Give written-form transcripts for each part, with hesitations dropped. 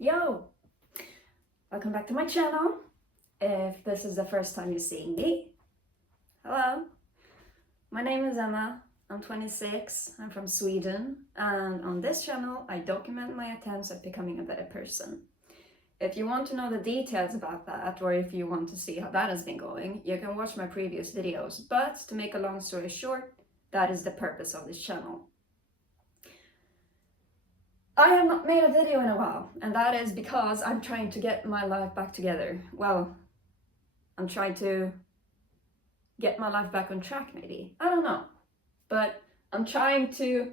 Yo! Welcome back to my channel. If this is the first time you're seeing me, hello. My name is Emma, I'm 26, I'm from Sweden, and on this channel I document my attempts at becoming a better person. If you want to know the details about that, or if you want to see how that has been going, you can watch my previous videos, but to make a long story short, that is the purpose of this channel. I have not made a video in a while, and that is because I'm trying to get my life back together. Well, I'm trying to get my life back on track, maybe. I don't know. But I'm trying to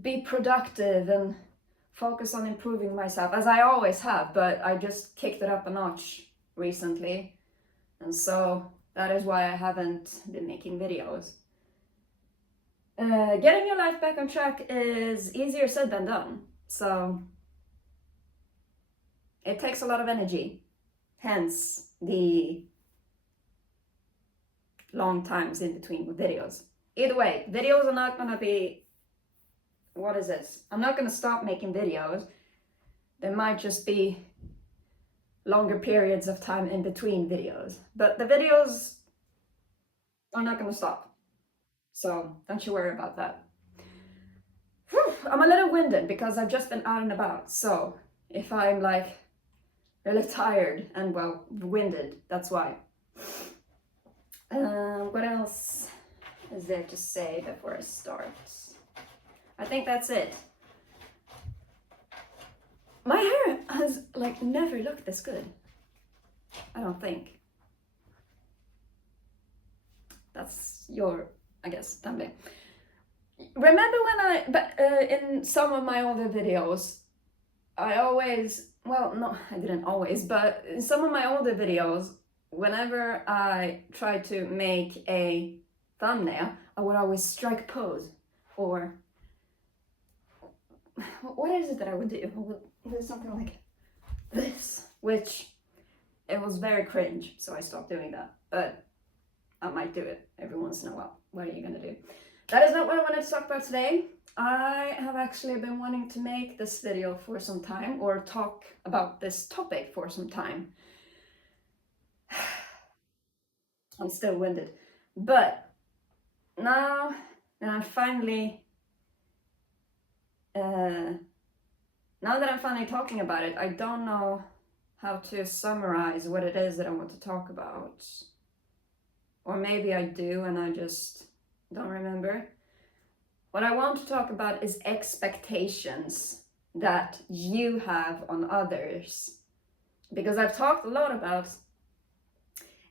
be productive and focus on improving myself, as I always have, but I just kicked it up a notch recently. And so that is why I haven't been making videos. Getting your life back on track is easier said than done, so it takes a lot of energy, hence the long times in between videos. Either way, videos are not gonna be, what is this? I'm not gonna stop making videos. There might just be longer periods of time in between videos, but the videos are not gonna stop. So don't you worry about that. Whew, I'm a little winded because I've just been out and about. So if I'm like really tired and well winded, that's why. What else is there to say before I start? I think that's it. My hair has like never looked this good. I don't think. That's your, I guess, thumbnail. Remember when in some of my older videos, I always, well, no, I didn't always, but in some of my older videos, whenever I tried to make a thumbnail, I would always strike pose, or what is it that I would do? I would do something like this, which it was very cringe, so I stopped doing that, but I might do it every once in a while. What are you gonna do? That is not what I wanted to talk about today. I have actually been wanting to make this video for some time, or talk about this topic for some time. I'm still winded, but now that I'm finally talking about it, I don't know how to summarize what it is that I want to talk about. Or maybe I do and I just don't remember. What I want to talk about is expectations that you have on others. Because I've talked a lot about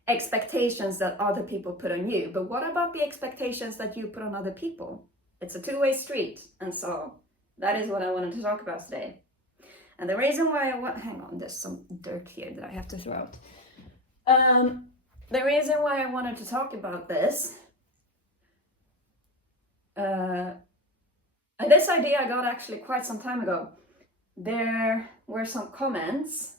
expectations that other people put on you, but what about the expectations that you put on other people? It's a two-way street, and so that is what I wanted to talk about today. And the reason why hang on, there's some dirt here that I have to throw out. The reason why I wanted to talk about this, and this idea I got actually quite some time ago. There were some comments.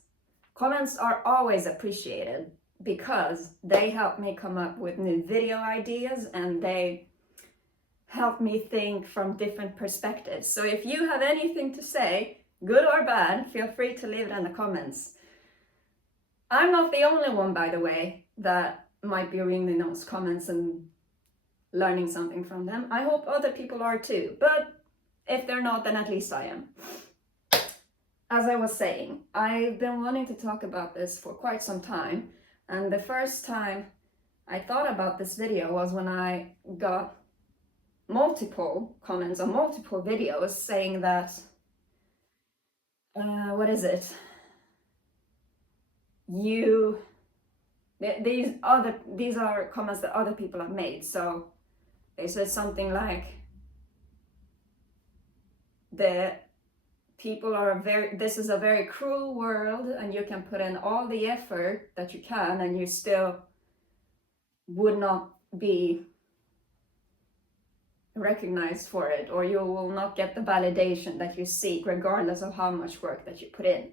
Comments are always appreciated because they help me come up with new video ideas and they help me think from different perspectives. So if you have anything to say, good or bad, feel free to leave it in the comments. I'm not the only one, by the way, that might be reading those comments and learning something from them. I hope other people are too, but if they're not, then at least I am. As I was saying, I've been wanting to talk about this for quite some time, and the first time I thought about this video was when I got multiple comments on multiple videos saying that, what is it? These are comments that other people have made. So they said something like, this is a very cruel world and you can put in all the effort that you can and you still would not be recognized for it, or you will not get the validation that you seek regardless of how much work that you put in.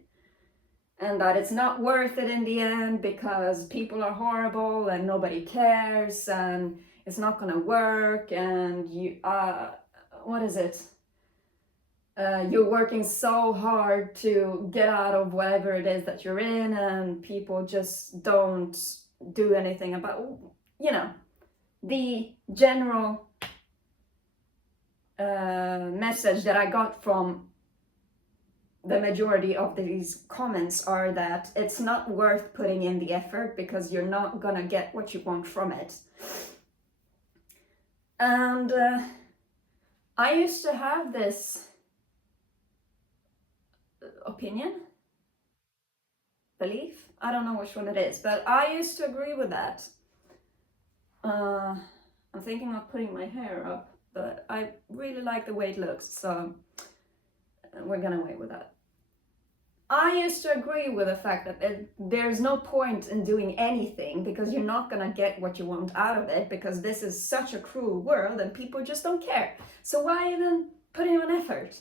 And that it's not worth it in the end because people are horrible and nobody cares and it's not gonna work and you, what is it? you're working so hard to get out of whatever it is that you're in, and people just don't do anything about, you know, the general message that I got from the majority of these comments are that it's not worth putting in the effort because you're not gonna get what you want from it. And I used to have this opinion, belief, I don't know which one it is, but I used to agree with that. I'm thinking of putting my hair up, but I really like the way it looks, so we're gonna wait with that. I used to agree with the fact that there's no point in doing anything because you're not gonna get what you want out of it, because this is such a cruel world and people just don't care. So why even put in an effort?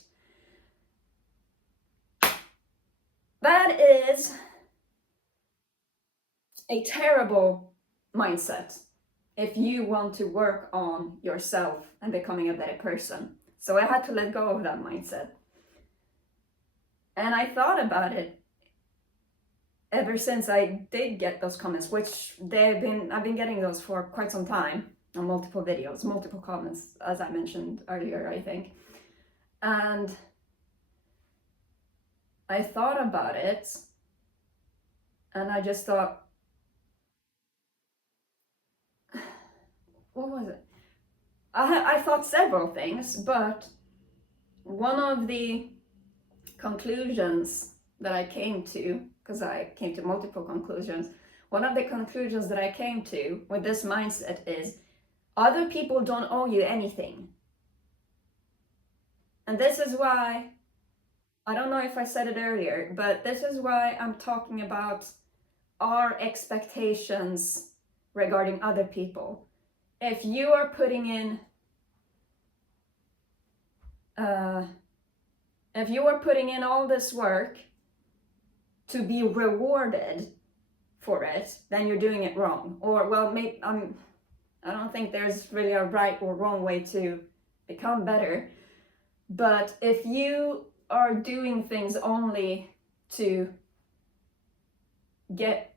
That is a terrible mindset if you want to work on yourself and becoming a better person. So I had to let go of that mindset. And I thought about it ever since I did get those comments, which I've been getting those for quite some time on multiple videos, multiple comments, as I mentioned earlier, I think. And I thought about it, and I just thought, what was it? I thought several things, but one of the conclusions that I came to, because I came to multiple conclusions, one of the conclusions that I came to with this mindset is other people don't owe you anything. And this is why, I don't know if I said it earlier, but this is why I'm talking about our expectations regarding other people. If you are putting in all this work to be rewarded for it, then you're doing it wrong. Or, well, maybe I don't think there's really a right or wrong way to become better. But if you are doing things only to get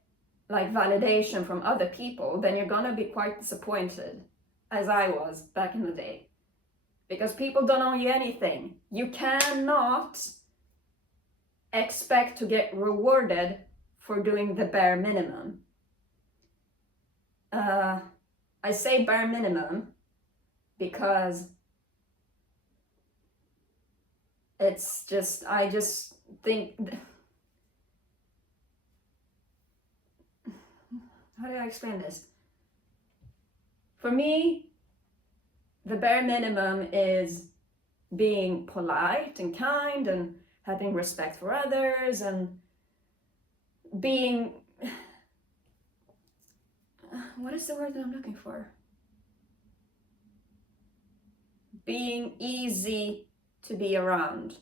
like validation from other people, then you're gonna be quite disappointed, as I was back in the day. Because people don't owe you anything. You cannot expect to get rewarded for doing the bare minimum. I say bare minimum because it's just, I just think, how do I explain this? For me, the bare minimum is being polite and kind and having respect for others and being, what is the word that I'm looking for? Being easy to be around.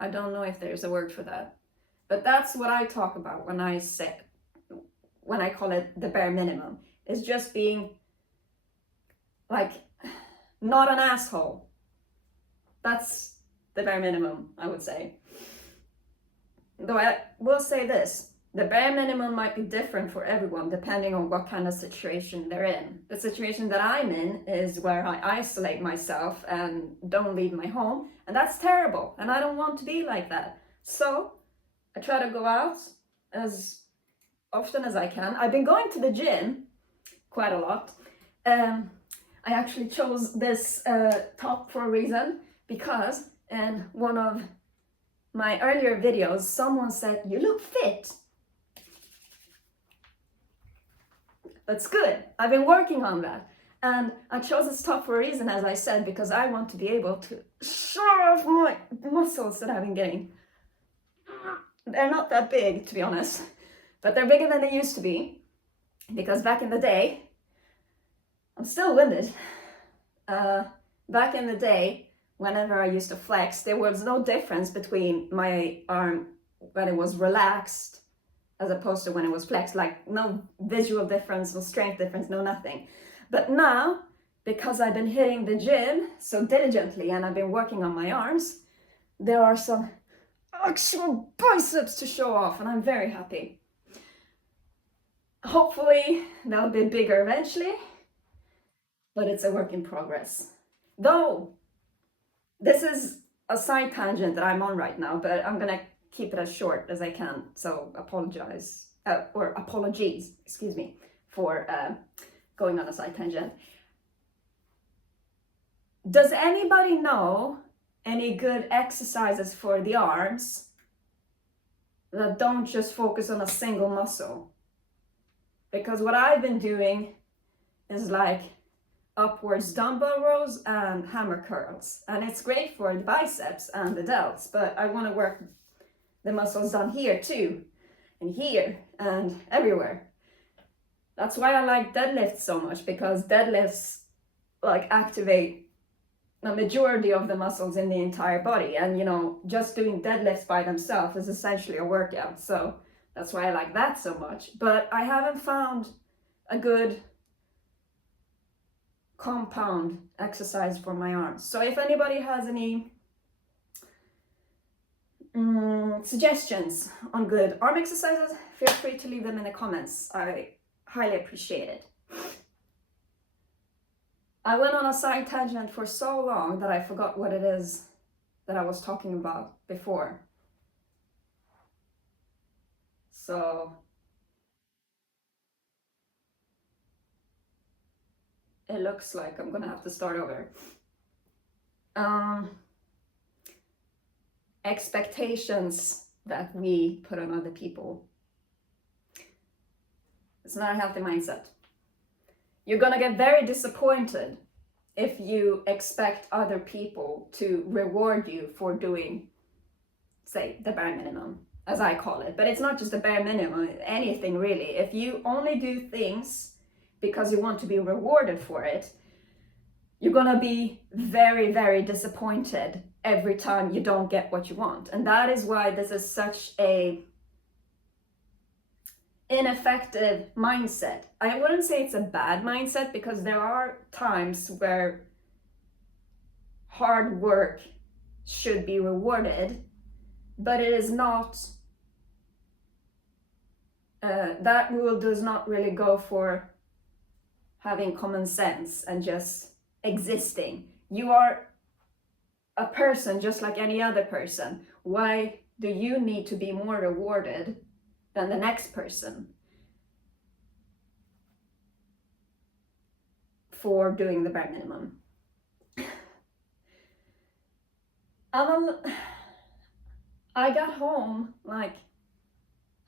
I don't know if there's a word for that, but that's what I talk about when I call it the bare minimum. It's just being like, not an asshole. That's the bare minimum, I would say. Though I will say this, the bare minimum might be different for everyone depending on what kind of situation they're in. The situation that I'm in is where I isolate myself and don't leave my home, and that's terrible, and I don't want to be like that. So I try to go out as often as I can. I've been going to the gym quite a lot. I actually chose this top for a reason, because in one of my earlier videos, someone said, "You look fit." That's good. I've been working on that. And I chose this top for a reason, as I said, because I want to be able to show off my muscles that I've been getting. They're not that big, to be honest, but they're bigger than they used to be, because back in the day, I'm still winded. Back in the day, whenever I used to flex, there was no difference between my arm when it was relaxed as opposed to when it was flexed. Like, no visual difference, no strength difference, no nothing. But now, because I've been hitting the gym so diligently and I've been working on my arms, there are some actual biceps to show off, and I'm very happy. Hopefully they'll be bigger eventually, but it's a work in progress. Though this is a side tangent that I'm on right now, but I'm gonna keep it as short as I can. So apologies, excuse me, for going on a side tangent. Does anybody know any good exercises for the arms that don't just focus on a single muscle? Because what I've been doing is like upwards dumbbell rows and hammer curls, and it's great for the biceps and the delts, but I want to work the muscles down here too, and here and everywhere. That's why I like deadlifts so much, because deadlifts like activate the majority of the muscles in the entire body, and you know, just doing deadlifts by themselves is essentially a workout. So that's why I like that so much. But I haven't found a good compound exercise for my arms. So if anybody has any suggestions on good arm exercises, feel free to leave them in the comments. I highly appreciate it. I went on a side tangent for so long that I forgot what it is that I was talking about before. So it looks like I'm gonna have to start over. Expectations that we put on other people. It's not a healthy mindset. You're gonna get very disappointed if you expect other people to reward you for doing, say, the bare minimum, as I call it. But it's not just the bare minimum, anything really. If you only do things because you want to be rewarded for it, you're gonna be very, very disappointed every time you don't get what you want. And that is why this is such a ineffective mindset. I wouldn't say it's a bad mindset, because there are times where hard work should be rewarded, but it is not, that rule does not really go for having common sense and just existing. You are a person just like any other person. Why do you need to be more rewarded than the next person for doing the bare minimum? I got home like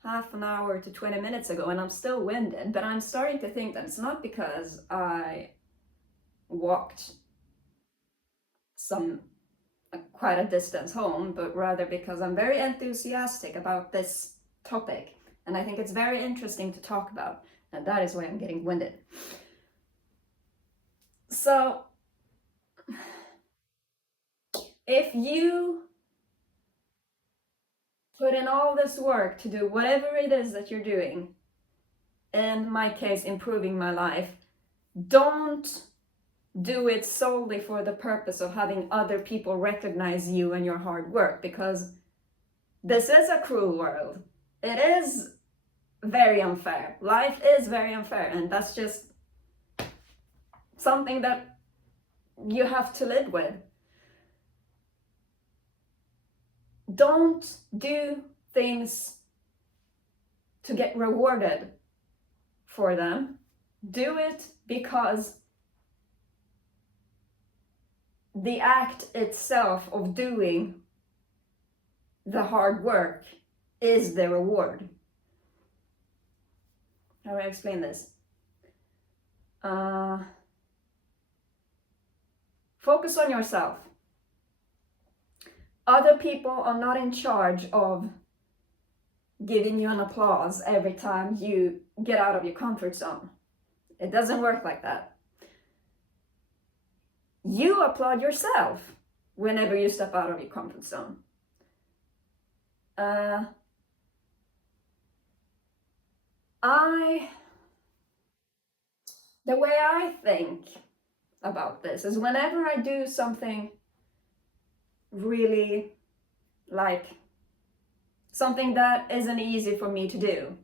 half an hour to 20 minutes ago, and I'm still winded, but I'm starting to think that it's not because I walked quite a distance home, but rather because I'm very enthusiastic about this topic, and I think it's very interesting to talk about, and that is why I'm getting winded. So if you put in all this work to do whatever it is that you're doing, in my case improving my life, don't do it solely for the purpose of having other people recognize you and your hard work, because this is a cruel world. It is very unfair. Life is very unfair, and that's just something that you have to live with. Don't do things to get rewarded for them. Do it because the act itself of doing the hard work is the reward. How do I explain this? Focus on yourself. Other people are not in charge of giving you an applause every time you get out of your comfort zone. It doesn't work like that. You applaud yourself whenever you step out of your comfort zone. The way I think about this is whenever I do something really, like something that isn't easy for me to do.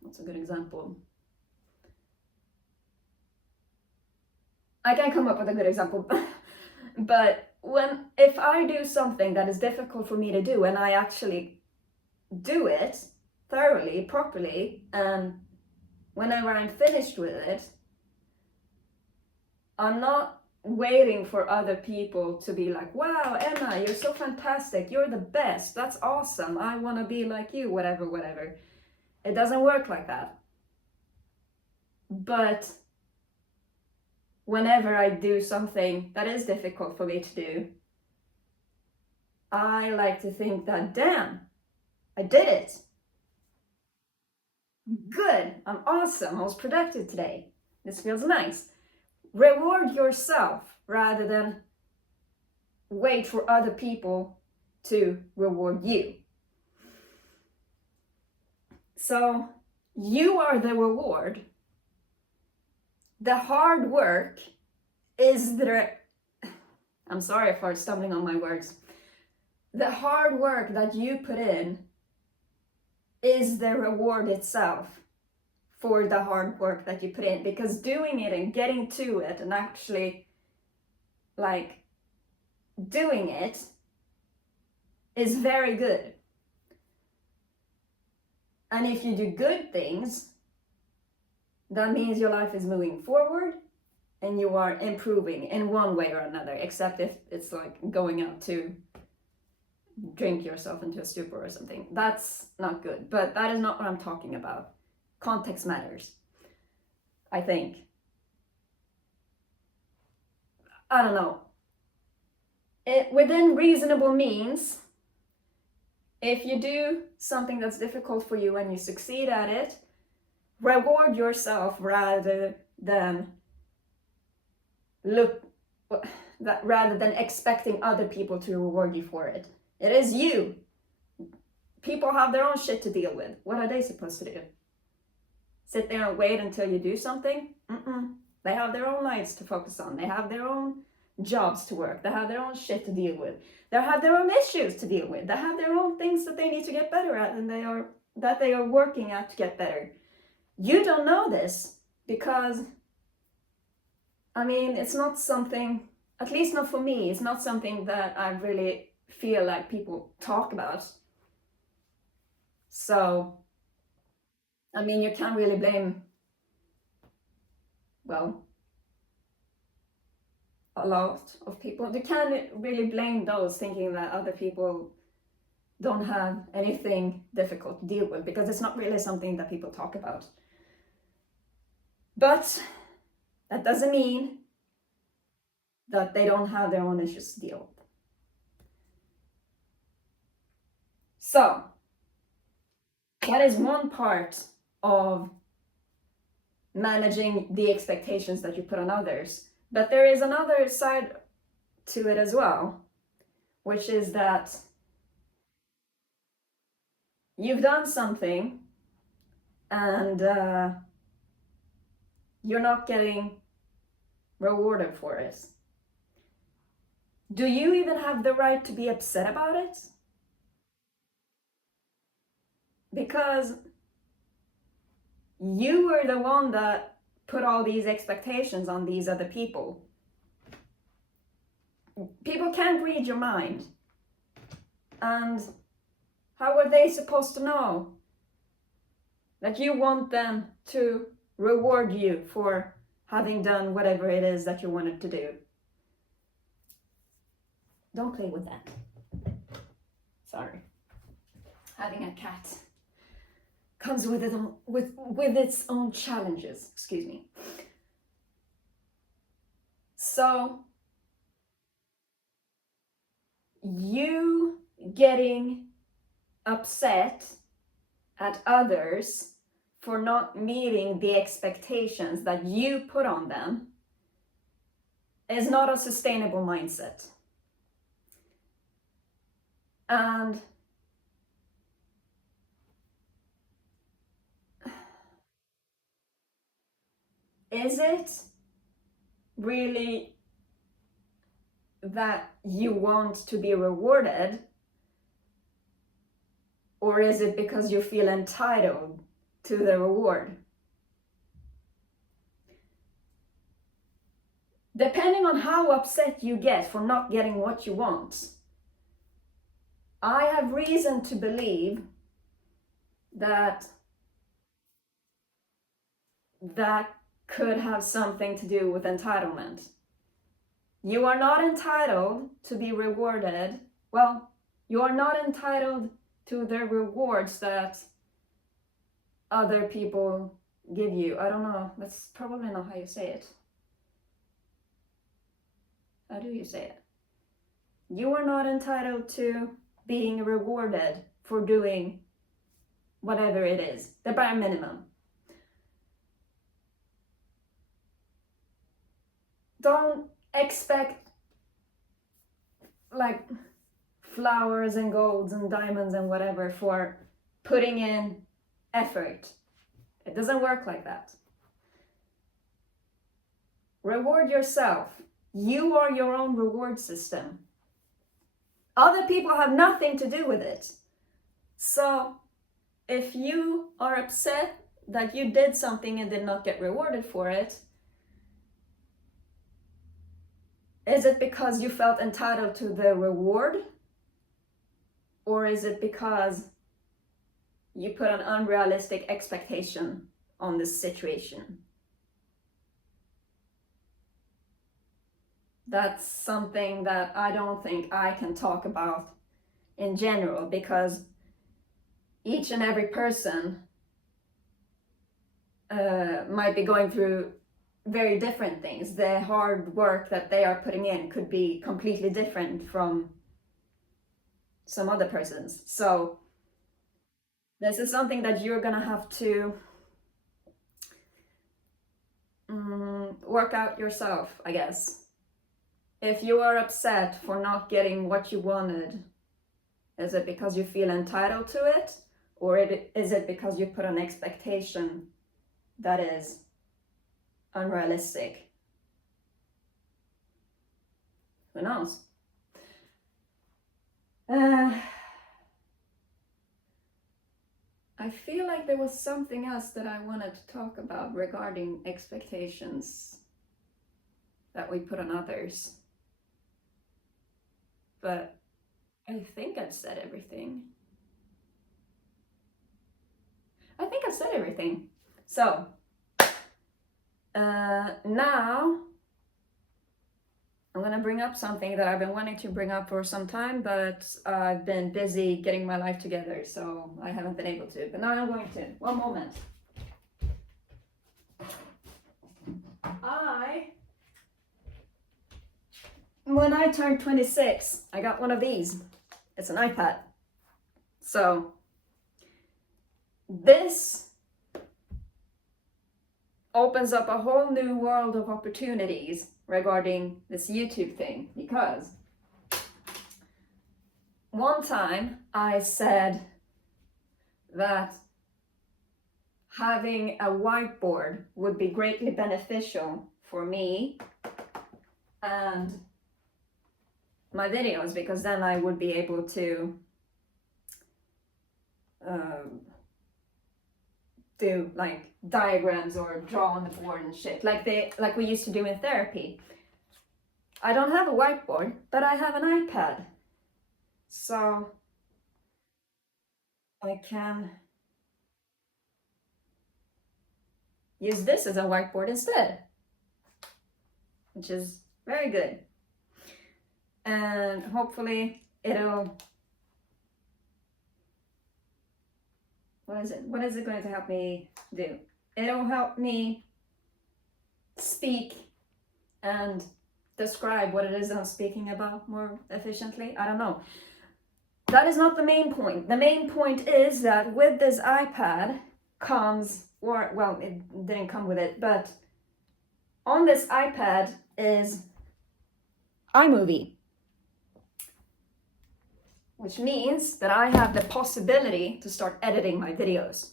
What's a good example? I can't come up with a good example, but if I do something that is difficult for me to do and I actually do it thoroughly, properly, and whenever I'm finished with it, I'm not waiting for other people to be like, wow, Emma, you're so fantastic, you're the best, that's awesome, I want to be like you, whatever. It doesn't work like that. But whenever I do something that is difficult for me to do, I like to think that, damn, I did it. Good, I'm awesome, I was productive today. This feels nice. Reward yourself rather than wait for other people to reward you. So you are the reward. The hard work is the, I'm sorry for stumbling on my words. The hard work that you put in is the reward itself for the hard work that you put in, because doing it and getting to it and actually like doing it is very good. And if you do good things, that means your life is moving forward and you are improving in one way or another, except if it's like going out to drink yourself into a stupor or something. That's not good, but that is not what I'm talking about. Context matters, I think. I don't know. Within reasonable means, if you do something that's difficult for you and you succeed at it, reward yourself rather than expecting other people to reward you for it. It is you. People have their own shit to deal with. What are they supposed to do? Sit there and wait until you do something? They have their own lives to focus on. They have their own jobs to work. They have their own shit to deal with. They have their own issues to deal with. They have their own things that they need to get better at and that they are working at to get better. You don't know this because, I mean, it's not something, at least not for me, it's not something that I really feel like people talk about. So, I mean, you can't really blame, well, a lot of people. You can't really blame those thinking that other people don't have anything difficult to deal with, because it's not really something that people talk about. But that doesn't mean that they don't have their own issues to deal with. So, that is one part of managing the expectations that you put on others. But there is another side to it as well, which is that you've done something and you're not getting rewarded for it. Do you even have the right to be upset about it? Because you were the one that put all these expectations on these other people. People can't read your mind. And how are they supposed to know that you want them to reward you for having done whatever it is that you wanted to do? Don't play with that. Sorry. Having a cat comes with its own challenges. Excuse me. So, you getting upset at others for not meeting the expectations that you put on them is not a sustainable mindset. And is it really that you want to be rewarded, or is it because you feel entitled to the reward? Depending on how upset you get for not getting what you want, I have reason to believe that that could have something to do with entitlement. You are not entitled to be rewarded. Well, you are not entitled to the rewards that other people give you. I don't know. That's probably not how you say it. How do you say it? You are not entitled to being rewarded for doing whatever it is, the bare minimum. Don't expect like flowers and golds and diamonds and whatever for putting in effort. It doesn't work like that. Reward yourself. You are your own reward system. Other people have nothing to do with it. So if you are upset that you did something and did not get rewarded for it, is it because you felt entitled to the reward? Or is it because you put an unrealistic expectation on this situation? That's something that I don't think I can talk about in general, because each and every person might be going through very different things. The hard work that they are putting in could be completely different from some other person's. So this is something that you're gonna have to work out yourself, I guess. If you are upset for not getting what you wanted, is it because you feel entitled to it? Or is it because you put an expectation that is unrealistic? Who knows? I feel like there was something else that I wanted to talk about regarding expectations that we put on others. But I think I've said everything. So, now I'm gonna bring up something that I've been wanting to bring up for some time, but I've been busy getting my life together, so I haven't been able to. But now I'm going to. One moment. When I turned 26, I got one of these. It's an iPad. So this opens up a whole new world of opportunities regarding this YouTube thing, because one time I said that having a whiteboard would be greatly beneficial for me and my videos, because then I would be able to do like diagrams or draw on the board and shit like we used to do in therapy. I don't have a whiteboard, but I have an iPad, so I can use this as a whiteboard instead, which is very good. And hopefully it'll, what is it going to help me do? It'll help me speak and describe what it is I'm speaking about more efficiently. I don't know. That is not the main point. The main point is that with this iPad comes, or well, it didn't come with it, but on this iPad is iMovie, which means that I have the possibility to start editing my videos.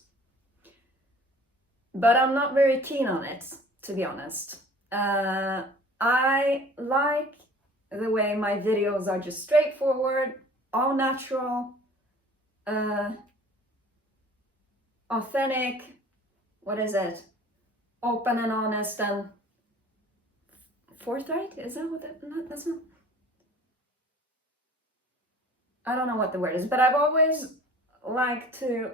But I'm not very keen on it, to be honest. I like the way my videos are just straightforward, all natural, authentic, what is it? Open and honest and forthright? Is that what that's not? I don't know what the word is, but I've always liked to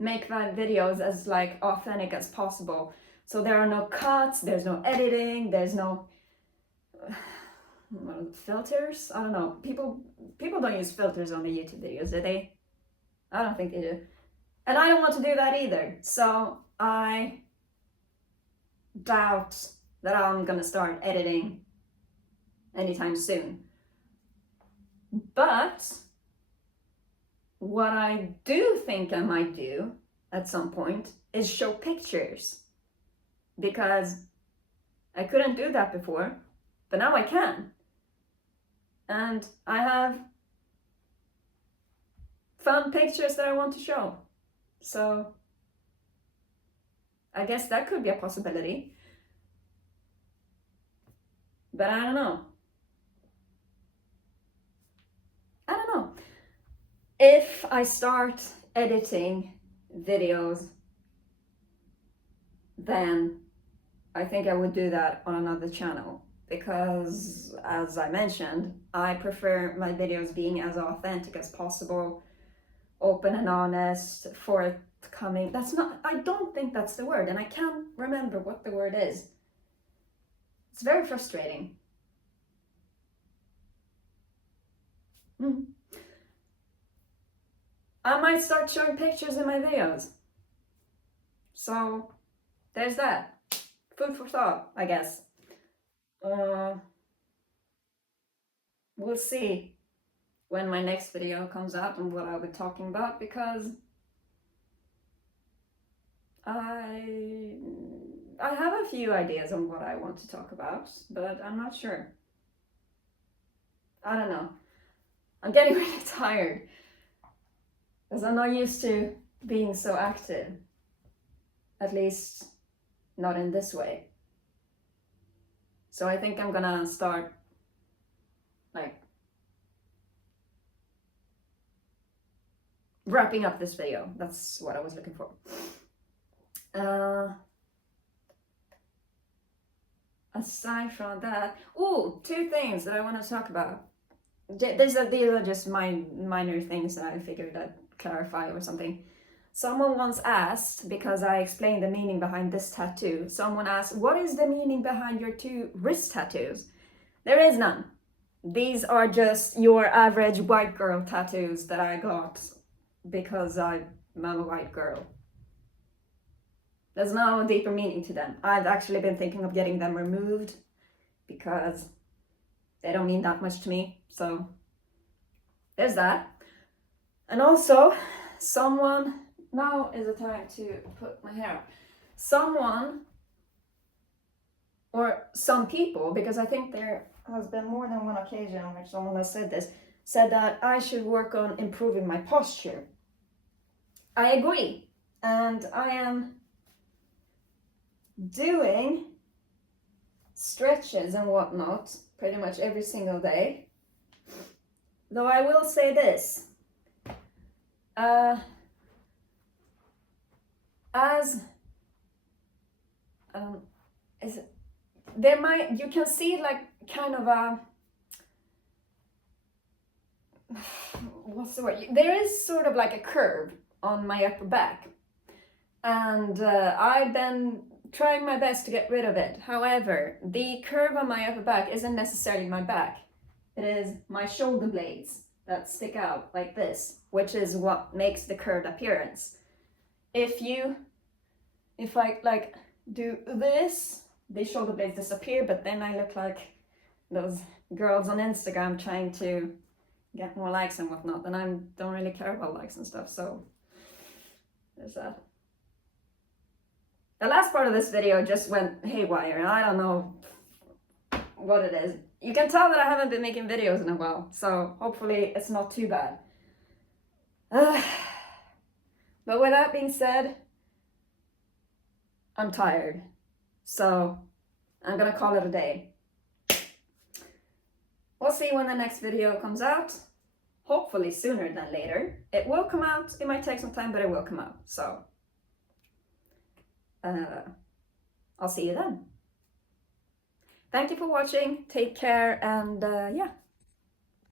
make my videos as like authentic as possible. So there are no cuts, there's no editing, there's no filters. I don't know. People don't use filters on the YouTube videos, do they? I don't think they do. And I don't want to do that either. So I doubt that I'm gonna start editing anytime soon. But what I do think I might do at some point is show pictures, because I couldn't do that before, but now I can. And I have fun pictures that I want to show. So I guess that could be a possibility. But I don't know. If I start editing videos, then I think I would do that on another channel, because as I mentioned, I prefer my videos being as authentic as possible, open and honest, forthcoming. I don't think that's the word, and I can't remember what the word is. It's very frustrating. I might start showing pictures in my videos. So there's that. Food for thought, I guess. We'll see when my next video comes out and what I'll be talking about, because I have a few ideas on what I want to talk about, but I'm not sure. I don't know. I'm getting really tired, because I'm not used to being so active. At least not in this way. So I think I'm gonna start like wrapping up this video. That's what I was looking for. Aside from that, two things that I want to talk about. These are just minor things that I figured I'd clarify or something. Someone once asked, because I explained the meaning behind this tattoo, someone asked, what is the meaning behind your 2 wrist tattoos? There is none. These are just your average white girl tattoos that I got because I'm a white girl. There's no deeper meaning to them. I've actually been thinking of getting them removed, because they don't mean that much to me. So there's that. And also, now is the time to put my hair up. Someone, or some people, because I think there has been more than one occasion on which someone has said this, said that I should work on improving my posture. I agree. And I am doing stretches and whatnot pretty much every single day. Though I will say this. You can see like kind of a, what's the word? There is sort of like a curve on my upper back, and I've been trying my best to get rid of it. However, the curve on my upper back isn't necessarily my back. It is my shoulder blades that stick out like this, which is what makes the curved appearance. If I like do this, the shoulder blades disappear, but then I look like those girls on Instagram trying to get more likes and whatnot, and I don't really care about likes and stuff, so there's that. The last part of this video just went haywire, and I don't know what it is. You can tell that I haven't been making videos in a while, so hopefully it's not too bad. But with that being said, I'm tired. So I'm gonna call it a day. We'll see when the next video comes out. Hopefully sooner than later. It will come out. It might take some time, but it will come out. So I'll see you then. Thank you for watching. Take care, and yeah.